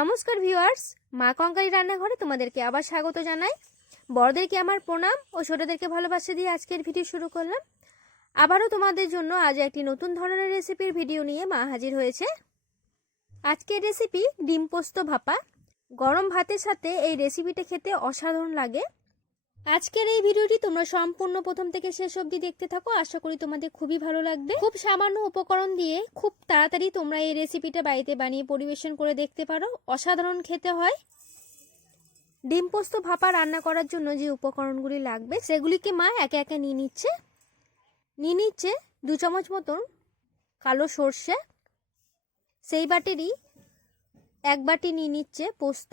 নমস্কার ভিউয়ার্স, মা কঙ্কালী রান্নাঘরে তোমাদেরকে আবার স্বাগত জানাই। বড়দেরকে আমার প্রণাম ও ছোটোদেরকে ভালোবাসা দিয়ে আজকের ভিডিও শুরু করলাম। আবারও তোমাদের জন্য আজ একটি নতুন ধরনের রেসিপির ভিডিও নিয়ে মা হাজির হয়েছে। আজকের রেসিপি ডিম পোস্ত ভাপা। গরম ভাতের সাথে এই রেসিপিটা খেতে অসাধারণ লাগে। আজকের এই ভিডিওটি তোমরা সম্পূর্ণ প্রথম থেকে শেষ অবধি দেখতে থাকো। আশা করি তোমাদের খুবই ভালো লাগবে। খুব সামান্য উপকরণ দিয়ে খুব তাড়াতাড়ি তোমরা এই রেসিপিটা বাড়িতে বানিয়ে পরিবেশন করে দেখতে পারো। অসাধারণ খেতে হয়। ডিম পোস্ত ভাপা রান্না করার জন্য যে উপকরণগুলি লাগবে, সেগুলিকে মা একে একে নিয়ে নিচ্ছে। নিয়ে নিচ্ছে দু চামচ মতন কালো সর্ষে। সেই বাটিরই এক বাটি নিয়ে নিচ্ছে পোস্ত।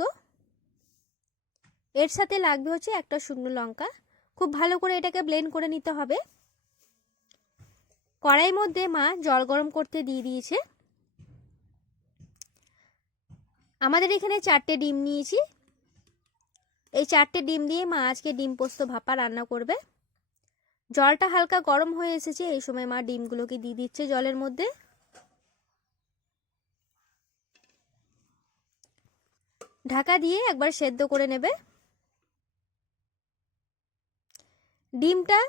এর সাথে লাগবে হচ্ছে একটা শুকনো লঙ্কা। খুব ভালো করে এটাকে ব্লেন্ড করে নিতে হবে। কড়াইয়ের মধ্যে মা জল গরম করতে দিয়ে দিয়েছে। আমাদের এখানে চারটে ডিম নিয়েছি। এই চারটে ডিম দিয়ে মা আজকে ডিম পোস্ত ভাপা রান্না করবে। জলটা হালকা গরম হয়ে এসেছে, এই সময় মা ডিমগুলোকে দিয়ে দিচ্ছে জলের মধ্যে। ঢাকা দিয়ে একবার সেদ্ধ করে নেবে। ডিমটা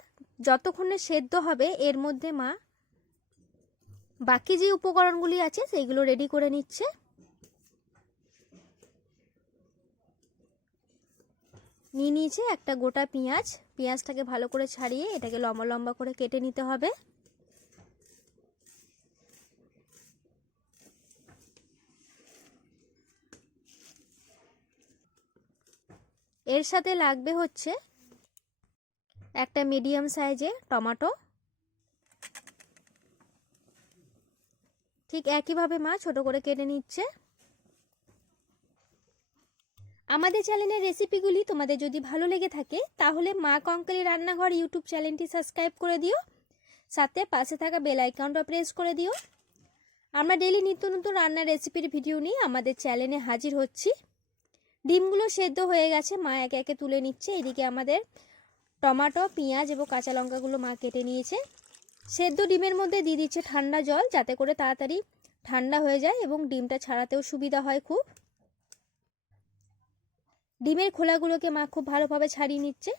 যতক্ষণে সেদ্ধ হবে, এর মধ্যে মা বাকি যে উপকরণগুলি আছে, সেইগুলো রেডি করে নিচ্ছে। নিয়ে নিয়েছে একটা গোটা পেঁয়াজ। পেঁয়াজটাকে ভালো করে ছাড়িয়ে এটাকে লম্বা লম্বা করে কেটে নিতে হবে। এর সাথে লাগবে হচ্ছে একটা মিডিয়াম সাইজে টমেটো। ঠিক একইভাবে মা ছোট করে কেটে নিচ্ছে। আমাদের চ্যানেলের রেসিপিগুলি তোমাদের যদি ভালো লেগে থাকে, তাহলে মা কঙ্কালি রান্নাঘর ইউটিউব চ্যানেলটি সাবস্ক্রাইব করে দিও। সাথে পাশে থাকা বেল আইকনটা প্রেস করে দিও। আমরা ডেলি নিত্য নতুন রান্নার রেসিপির ভিডিও নিয়ে আমাদের চ্যানেলে হাজির হচ্ছি। ডিমগুলো সেদ্ধ হয়ে গেছে, মা একে একে তুলে নিচ্ছে। এদিকে আমাদের টমাটো, পেঁয়াজ এবং কাঁচা লঙ্কাগুলো মা কেটে নিয়েছে। সেদ্ধ ডিমের মধ্যে দিয়ে দিচ্ছে ঠান্ডা জল যাতে করে তাড়াতাড়ি ঠান্ডা হয়ে যায় এবং ডিমটা ছাড়াতেও সুবিধা হয় খুব। ডিমের খোলাগুলোকে মা খুব ভালোভাবে ছাড়িয়ে নিচ্ছে।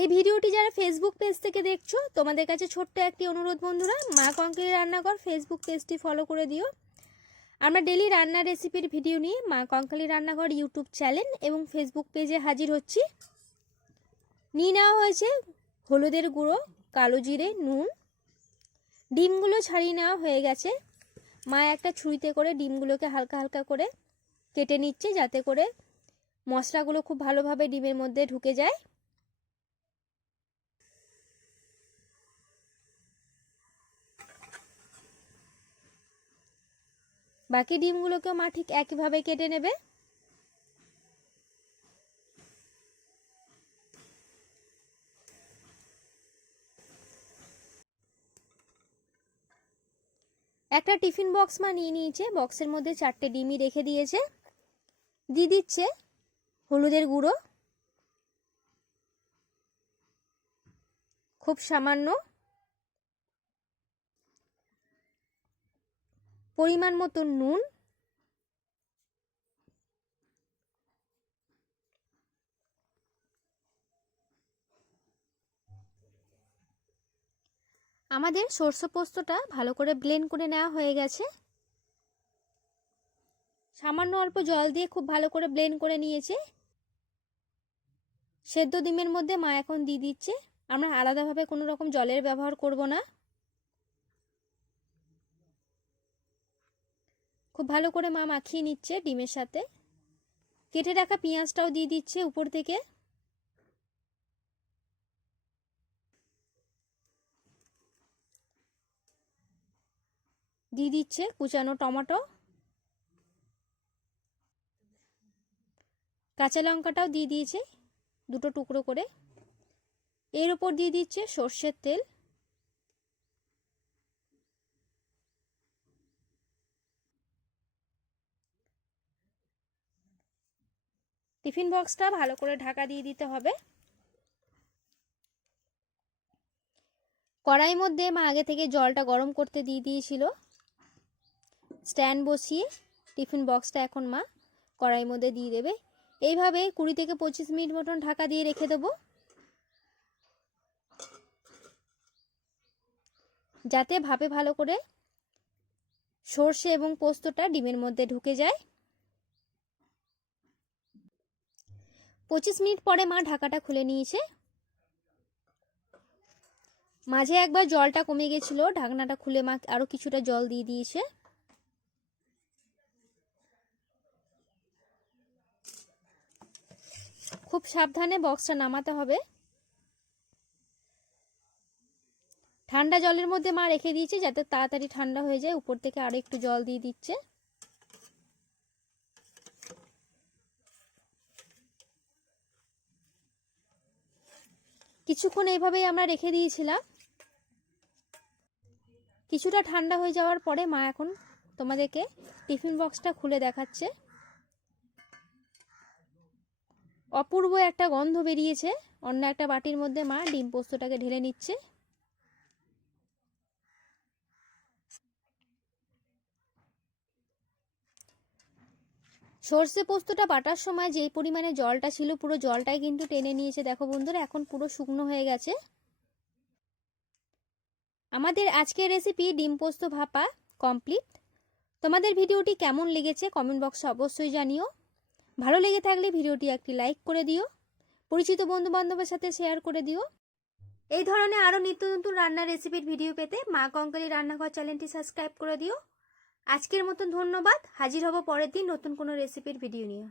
এই ভিডিওটি যারা ফেসবুক পেজ থেকে দেখছ, তোমাদের কাছে ছোট্ট একটি অনুরোধ বন্ধুরা, মা কঙ্কের রান্নাঘর ফেসবুক পেজটি ফলো করে দিও। আমরা ডেলি রান্নার রেসিপির ভিডিও নিয়ে মা কঙ্কালি রান্নাঘর ইউটিউব চ্যানেল এবং ফেসবুক পেজে হাজির হচ্ছি। নিয়ে নেওয়া হয়েছে হলুদের গুঁড়ো, কালো জিরে, নুন। ডিমগুলো ছাড়িয়ে নেওয়া হয়ে গেছে। মা একটা ছুরিতে করে ডিমগুলোকে হালকা হালকা করে কেটে নিচ্ছে যাতে করে মশলাগুলো খুব ভালোভাবে ডিমের মধ্যে ঢুকে যায়। বাকি ডিমগুলোকেও মা ঠিক একইভাবে কেটে নেবে। একটা টিফিন বক্স মা নিয়ে নিয়েছে। বক্সের মধ্যে চারটে ডিমই রেখে দিয়েছে। দিয়ে দিচ্ছে হলুদের গুঁড়ো। খুব সামান্য পরিমাণ মতো নুন। আমাদের সর্ষে পোস্তটা ভালো করে ব্লেন্ড করে নেওয়া হয়ে গেছে। সামান্য অল্প জল দিয়ে খুব ভালো করে ব্লেন্ড করে নিয়েছে। সেদ্ধ ডিমের মধ্যে মা এখন দিয়ে দিচ্ছে। আমরা আলাদাভাবে কোনো রকম জলের ব্যবহার করব না। খুব ভালো করে মা মাখিয়ে নিচ্ছে ডিমের সাথে। কেটে রাখা পেঁয়াজটাও দিয়ে দিচ্ছে উপর থেকে। দিয়ে দিচ্ছে কুচানো টমেটো। কাঁচা লঙ্কাটাও দিয়ে দিয়েছে দুটো টুকরো করে। এর ওপর দিয়ে দিচ্ছে সর্ষের তেল। টিফিন বক্সটা ভালো করে ঢাকা দিয়ে দিতে হবে। কড়াইয়ের মধ্যে মা আগে থেকে জলটা গরম করতে দিয়ে দিয়েছিল। স্ট্যান্ড বসিয়ে টিফিন বক্সটা এখন মা কড়াইয়ের মধ্যে দিয়ে দেবে। এইভাবে কুড়ি থেকে পঁচিশ মিনিট মতন ঢাকা দিয়ে রেখে দেবো। যাতে ভাপে ভালো করে সর্ষে এবং পোস্তটা ডিমের মধ্যে ঢুকে যায়। পঁচিশ মিনিট পরে মা ঢাকাটা খুলে নিয়েছে। মাঝে একবার জলটা কমে গেছিল, ঢাকনাটা খুলে মা আরও কিছুটা জল দিয়ে দিয়েছে। খুব সাবধানে বক্সটা নামাতে হবে। ঠান্ডা জলের মধ্যে মা রেখে দিয়েছে যাতে তাড়াতাড়ি ঠান্ডা হয়ে যায়, উপর থেকে আরও একটু জল দিয়ে দিচ্ছে। কিছুক্ষণ এইভাবেই আমরা রেখে দিয়েছিলাম। কিছুটা ঠান্ডা হয়ে যাওয়ার পরে মা এখন তোমাদেরকে টিফিন বক্সটা খুলে দেখাচ্ছে। অপূর্ব একটা গন্ধ বেরিয়েছে। অন্য একটা বাটির মধ্যে মা ডিম পোস্তটাকে ঢেলে নিচ্ছে। সর্ষে পোস্তটা বাটার সময় যেই পরিমাণে জলটা ছিল, পুরো জলটাই কিন্তু টেনে নিয়েছে। দেখো বন্ধুরা, এখন পুরো শুকনো হয়ে গেছে। আমাদের আজকের রেসিপি ডিম পোস্ত ভাপা কমপ্লিট তোমাদের ভিডিওটি কেমন লেগেছে কমেন্ট বক্সে অবশ্যই জানিও। ভালো লেগে থাকলে ভিডিওটি একটি লাইক করে দিও, পরিচিত বন্ধু বান্ধবের সাথে শেয়ার করে দিও। এই ধরনের আরও নিত্য নতুন রান্নার রেসিপির ভিডিও পেতে মা কঙ্কালি রান্নাঘর চ্যানেলটি সাবস্ক্রাইব করে দিও। আজকের মতন ধন্যবাদ, হাজির হব পরের দিন নতুন কোনো রেসিপির ভিডিও নিয়ে।